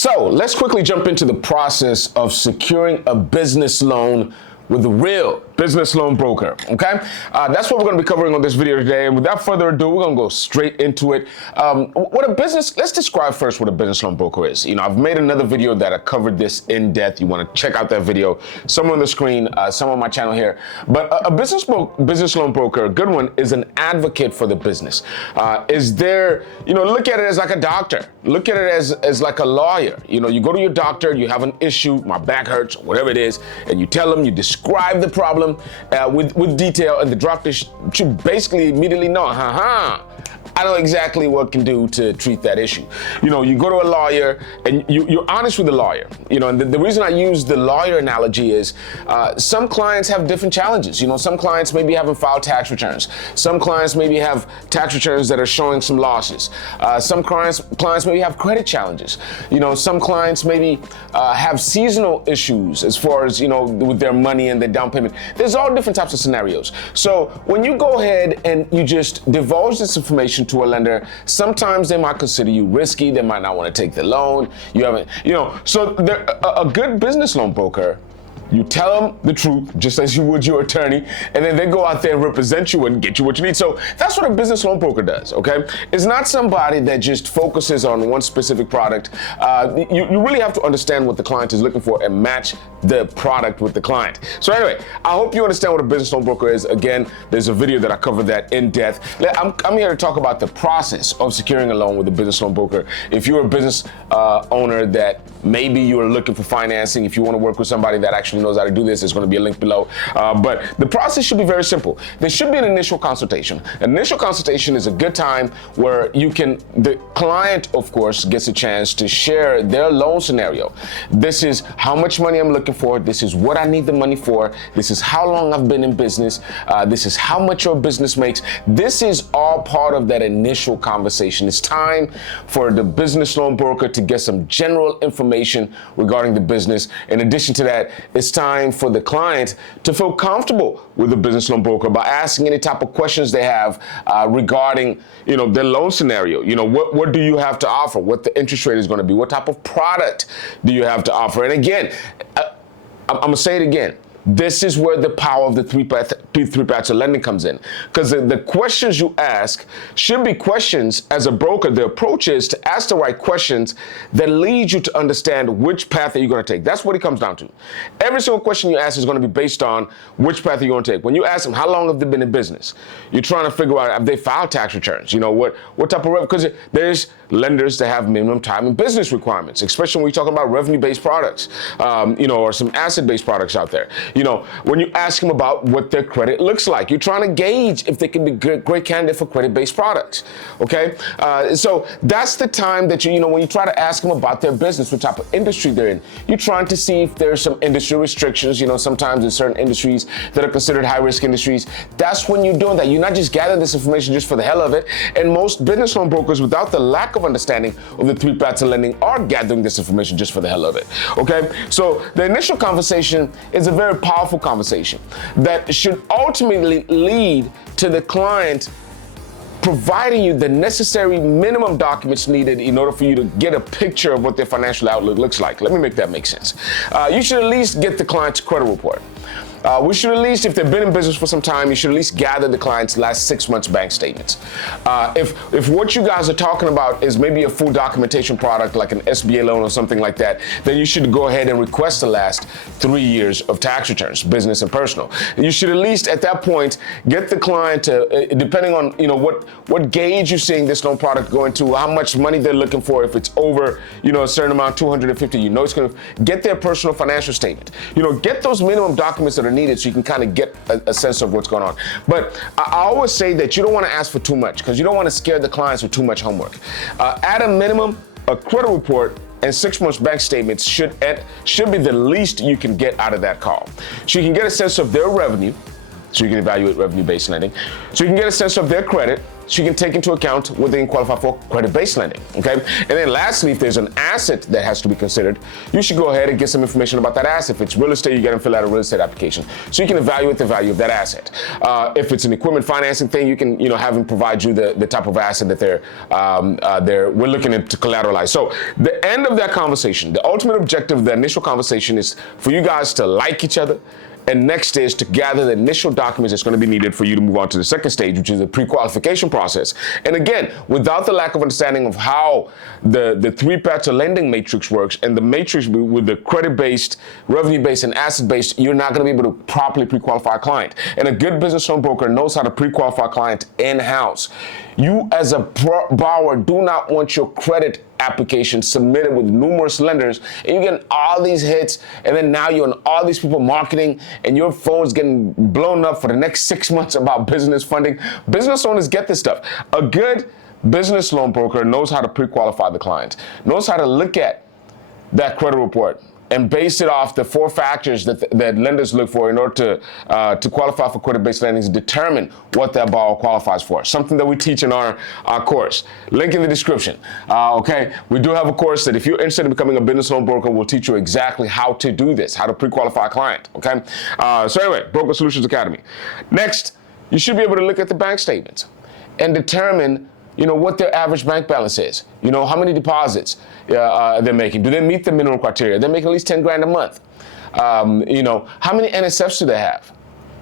So let's quickly jump into the process of securing a business loan with a real business loan broker, okay? That's what we're gonna be covering on this video today. And without further ado, we're gonna go straight into it. Let's describe first what a business loan broker is. You know, I've made another video that I covered this in depth. You wanna check out that video, somewhere on the screen, somewhere on my channel here. But a business loan broker, a good one, is an advocate for the business. Look at it as like a doctor. Look at it as like a lawyer. You know, you go to your doctor, you have an issue, my back hurts, whatever it is, and you tell them, you describe the problem with detail, and the doctor should basically immediately know, I know exactly what can do to treat that issue. You know, you go to a lawyer and you're honest with the lawyer. You know, and the reason I use the lawyer analogy is some clients have different challenges. You know, some clients maybe haven't filed tax returns. Some clients maybe have tax returns that are showing some losses. Some clients maybe have credit challenges. You know, some clients maybe have seasonal issues as far as, you know, with their money and their down payment. There's all different types of scenarios. So when you go ahead and you just divulge this information to a lender, sometimes they might consider you risky. They might not want to take the loan. So a good business loan broker, you tell them the truth, just as you would your attorney, and then they go out there and represent you and get you what you need. So that's what a business loan broker does, okay? It's not somebody that just focuses on one specific product. You really have to understand what the client is looking for and match the product with the client. So anyway, I hope you understand what a business loan broker is. Again, there's a video that I covered that in depth. I'm here to talk about the process of securing a loan with a business loan broker. If you're a business owner that maybe you're looking for financing, if you want to work with somebody that actually knows how to do this, there's going to be a link below. But the process should be very simple. There should be an initial consultation. An initial consultation is a good time where the client, of course, gets a chance to share their loan scenario. This is how much money I'm looking for. This is what I need the money for. This is how long I've been in business. This is how much your business makes. This is all part of that initial conversation. It's time for the business loan broker to get some general information regarding the business. In addition to that, it's time for the client to feel comfortable with the business loan broker by asking any type of questions they have regarding, you know, their loan scenario. You know, what do you have to offer? What the interest rate is going to be? What type of product do you have to offer? And again, I'm going to say it again. This is where the power of the three paths of lending comes in. Because the questions you ask should be questions as a broker. The approach is to ask the right questions that lead you to understand which path are you going to take. That's what it comes down to. Every single question you ask is going to be based on which path you're going to take. When you ask them, how long have they been in business? You're trying to figure out, have they filed tax returns? You know, what type of revenue? Because there's lenders that have minimum time and business requirements, especially when you're talking about revenue-based products, or some asset-based products out there. You know, when you ask them about what their credit looks like, you're trying to gauge if they can be great candidate for credit-based products, okay? So that's the time that when you try to ask them about their business, what type of industry they're in, you're trying to see if there's some industry restrictions. You know, sometimes in certain industries that are considered high-risk industries, that's when you're doing that. You're not just gathering this information just for the hell of it. And most business loan brokers, without the lack of understanding of the three paths of lending, are gathering this information just for the hell of it, okay? So the initial conversation is a very powerful conversation that should ultimately lead to the client providing you the necessary minimum documents needed in order for you to get a picture of what their financial outlook looks like. Let me make that make sense. You should at least get the client's credit report. We should at least, if they've been in business for some time, you should at least gather the client's last 6 months bank statements. If what you guys are talking about is maybe a full documentation product like an SBA loan or something like that, then you should go ahead and request the last 3 years of tax returns, business and personal. And you should at least at that point get the client to, depending on what gauge you're seeing this loan product going to, how much money they're looking for. If it's over a certain amount, 250, it's going to get their personal financial statement. Get those minimum documents that are needed so you can kind of get a sense of what's going on. But I always say that you don't want to ask for too much because you don't want to scare the clients with too much homework. At a minimum, a credit report and 6 months bank statements should be the least you can get out of that call. So you can get a sense of their revenue, so you can evaluate revenue-based lending. So you can get a sense of their credit, so you can take into account whether you can qualify for credit-based lending, okay? And then lastly, if there's an asset that has to be considered, you should go ahead and get some information about that asset. If it's real estate, you got to fill out a real estate application so you can evaluate the value of that asset. If it's an equipment financing thing, you can, have them provide you the type of asset that we're looking to collateralize. So the end of that conversation, the ultimate objective of the initial conversation is for you guys to like each other. And next is to gather the initial documents that's going to be needed for you to move on to the second stage, which is the pre-qualification process. And again, without the lack of understanding of how the three parts of lending matrix works, and the matrix with the credit-based, revenue-based, and asset-based, you're not going to be able to properly pre-qualify a client. And a good business loan broker knows how to pre-qualify a client in-house. You as a borrower do not want your credit application submitted with numerous lenders, and you're getting all these hits, and then now you're on all these people marketing, and your phone's getting blown up for the next 6 months about business funding. Business owners get this stuff. A good business loan broker knows how to pre-qualify the client, knows how to look at that credit report and base it off the 4 factors that lenders look for in order to qualify for credit-based lending, to determine what that borrower qualifies for. Something that we teach in our course. Link in the description. Okay, we do have a course that if you're interested in becoming a business loan broker, we'll teach you exactly how to do this, how to pre-qualify a client. Okay, so anyway, Broker Solutions Academy. Next, you should be able to look at the bank statements and determine what their average bank balance is. How many deposits they're making. Do they meet the minimum criteria? They're making at least 10 grand a month. How many NSFs do they have?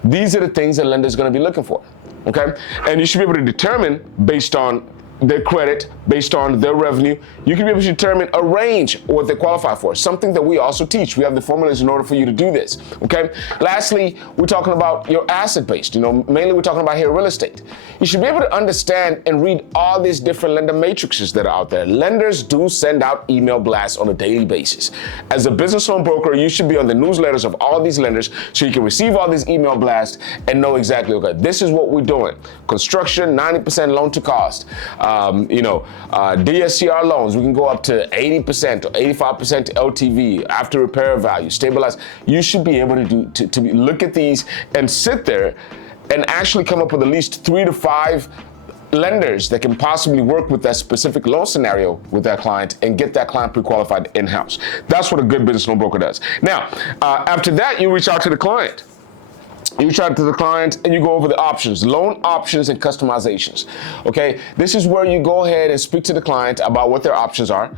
These are the things that lenders are going to be looking for, okay? And you should be able to determine based on their credit, based on their revenue, you can be able to determine a range of what they qualify for, something that we also teach. We have the formulas in order for you to do this, okay? Lastly, we're talking about your asset-based, mainly we're talking about here real estate. You should be able to understand and read all these different lender matrices that are out there. Lenders do send out email blasts on a daily basis. As a business loan broker, you should be on the newsletters of all these lenders so you can receive all these email blasts and know exactly, okay, this is what we're doing. Construction, 90% loan to cost. DSCR loans, we can go up to 80% or 85% LTV, after repair value, stabilized. You should be able to look at these and sit there and actually come up with at least 3 to 5 lenders that can possibly work with that specific loan scenario with that client and get that client pre-qualified in-house. That's what a good business loan broker does. Now, after that, you reach out to the client. You reach out to the client and you go over the options, loan options and customizations. Okay, this is where you go ahead and speak to the client about what their options are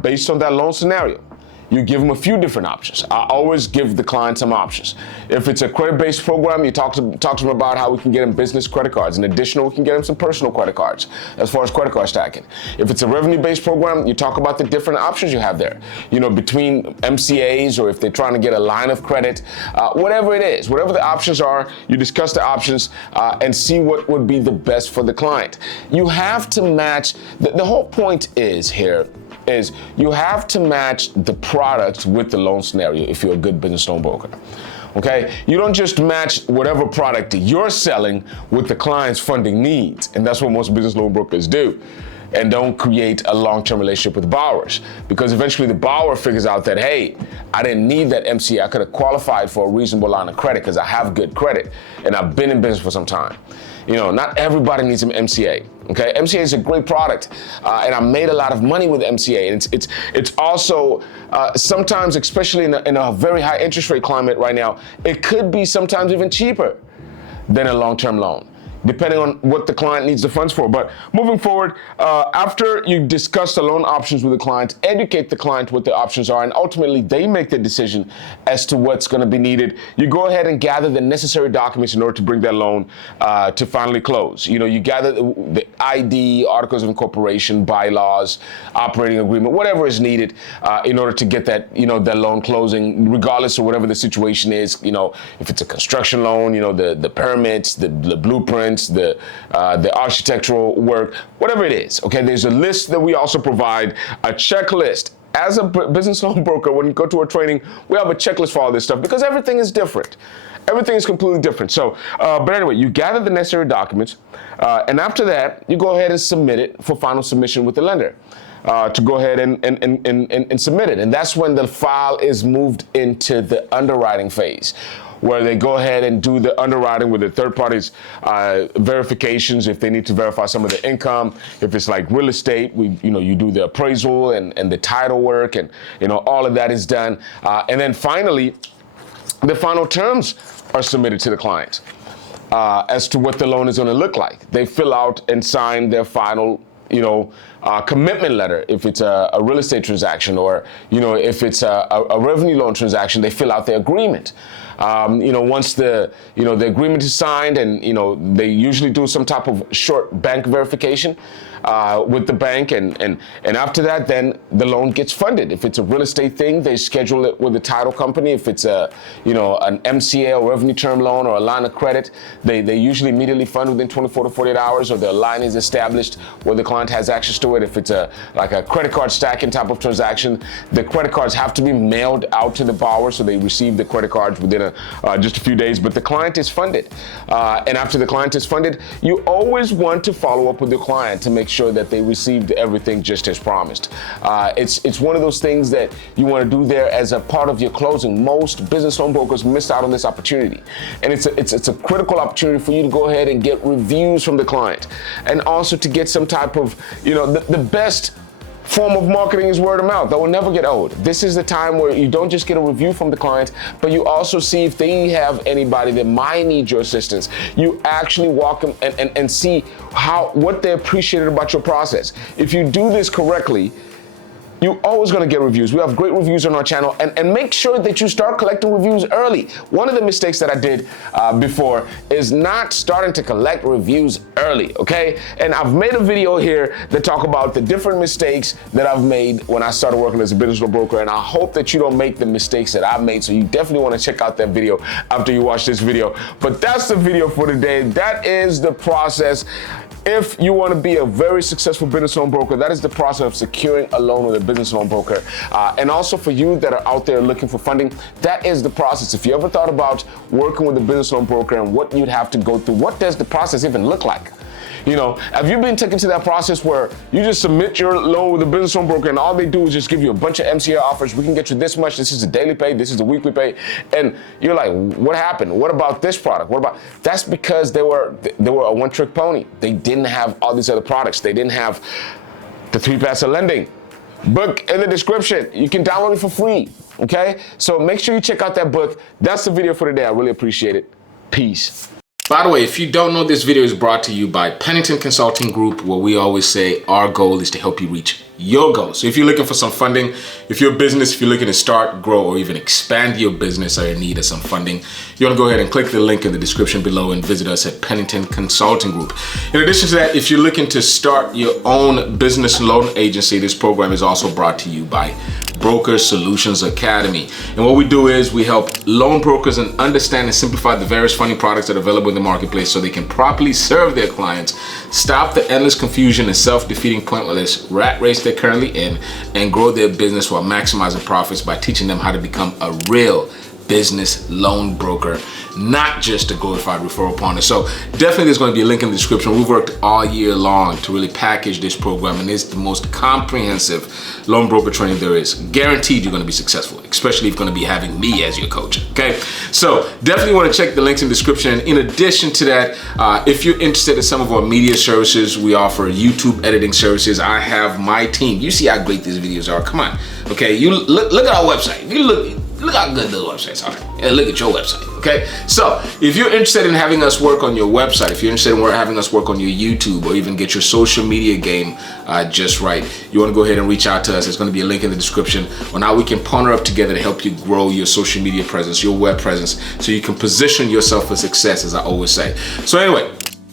based on that loan scenario. You give them a few different options. I always give the client some options. If it's a credit-based program, you talk to them about how we can get them business credit cards. In addition, we can get them some personal credit cards as far as credit card stacking. If it's a revenue-based program, you talk about the different options you have there. Between MCAs, or if they're trying to get a line of credit, whatever it is, whatever the options are, you discuss the options and see what would be the best for the client. You have to match, the whole point is you have to match the product with the loan scenario if you're a good business loan broker. Okay? You don't just match whatever product you're selling with the client's funding needs. And that's what most business loan brokers do. And don't create a long-term relationship with borrowers. Because eventually the borrower figures out that, hey, I didn't need that MCA. I could have qualified for a reasonable line of credit because I have good credit and I've been in business for some time. Not everybody needs an MCA. Okay, MCA is a great product, and I made a lot of money with MCA. And it's also sometimes, especially in a very high interest rate climate right now, it could be sometimes even cheaper than a long-term loan, depending on what the client needs the funds for. But moving forward, after you discuss the loan options with the client, educate the client what the options are, and ultimately they make the decision as to what's going to be needed. You go ahead and gather the necessary documents in order to bring that loan to finally close. You gather the ID, articles of incorporation, bylaws, operating agreement, whatever is needed in order to get that, that loan closing, regardless of whatever the situation is. If it's a construction loan, the permits, the blueprint, the architectural work, whatever it is. Okay, there's a list that we also provide, a checklist. As a business loan broker, when you go to our training, we have a checklist for all this stuff because everything is different. Everything is completely different. So, but anyway, you gather the necessary documents, and after that, you go ahead and submit it for final submission with the lender. To go ahead and submit it. And that's when the file is moved into the underwriting phase. where they go ahead and do the underwriting with the third parties verifications if they need to verify some of the income. If it's like real estate, you do the appraisal and the title work, and all of that is done. And then finally, the final terms are submitted to the client as to what the loan is going to look like. They fill out and sign their final commitment letter. If it's a real estate transaction, or if it's a revenue loan transaction, they fill out the agreement. Once the agreement is signed, and they usually do some type of short bank verification with the bank, and after that, then the loan gets funded. If it's a real estate thing, they schedule it with the title company. If it's an MCA or revenue term loan or a line of credit, they usually immediately fund within 24 to 48 hours, or the line is established where the client has access to it. If it's like a credit card stacking type of transaction, the credit cards have to be mailed out to the borrower, so they receive the credit cards within just a few days, but the client is funded. And after the client is funded, you always want to follow up with the client to make sure that they received everything just as promised. It's one of those things that you want to do there as a part of your closing. Most business loan brokers miss out on this opportunity, and it's a critical opportunity for you to go ahead and get reviews from the client, and also to get some type of the best form of marketing is word of mouth. That will never get old. This is the time where you don't just get a review from the client, but you also see if they have anybody that might need your assistance. You actually walk them and see what they appreciated about your process. If you do this correctly, you're always going to get reviews. We have great reviews on our channel, and make sure that you start collecting reviews early. One of the mistakes that I did before is not starting to collect reviews early, okay? And I've made a video here that talk about the different mistakes that I've made when I started working as a business loan broker, and I hope that you don't make the mistakes that I've made, so you definitely want to check out that video after you watch this video. But that's the video for today. That is the process. If you want to be a very successful business loan broker, that is the process of securing a loan with a business loan broker. And also for you that are out there looking for funding, that is the process. If you ever thought about working with a business loan broker and what you'd have to go through, what does the process even look like? Have you been taken to that process where you just submit your loan with a business loan broker and all they do is just give you a bunch of MCA offers? We can get you this much. This is the daily pay. This is the weekly pay. And you're like, what happened? What about this product? That's because they were a one-trick pony. They didn't have all these other products. They didn't have the 3 Paths of Lending book in the description. You can download it for free. Okay? So make sure you check out that book. That's the video for today. I really appreciate it. Peace. By the way, if you don't know, this video is brought to you by Pennington Consulting Group, where we always say our goal is to help you reach your goals. So if you're looking for some funding, if you're a business, if you're looking to start, grow, or even expand your business, or in need of some funding, you want to go ahead and click the link in the description below and visit us at Pennington Consulting Group. In addition to that, if you're looking to start your own business loan agency, this program is also brought to you by Broker Solutions Academy. And what we do is we help loan brokers and understand and simplify the various funding products that are available in the marketplace so they can properly serve their clients, stop the endless confusion and self-defeating pointless rat race they're currently in, and grow their business while maximizing profits by teaching them how to become a real business loan broker, not just a glorified referral partner. So definitely there's going to be a link in the description. We've worked all year long to really package this program, and it's the most comprehensive loan broker training there is. Guaranteed you're going to be successful, especially if you're going to be having me as your coach. Okay, so definitely want to check the links in the description. In addition to that, if you're interested in some of our media services, we offer YouTube editing services. I have my team. You see how great these videos are. Come on. Okay, you look at our website. You look how good those websites are. And look at your website, okay? So if you're interested in having us work on your website, if you're interested in having us work on your YouTube, or even get your social media game just right, you wanna go ahead and reach out to us. There's gonna be a link in the description on how we can partner up together to help you grow your social media presence, your web presence, so you can position yourself for success, as I always say. So anyway,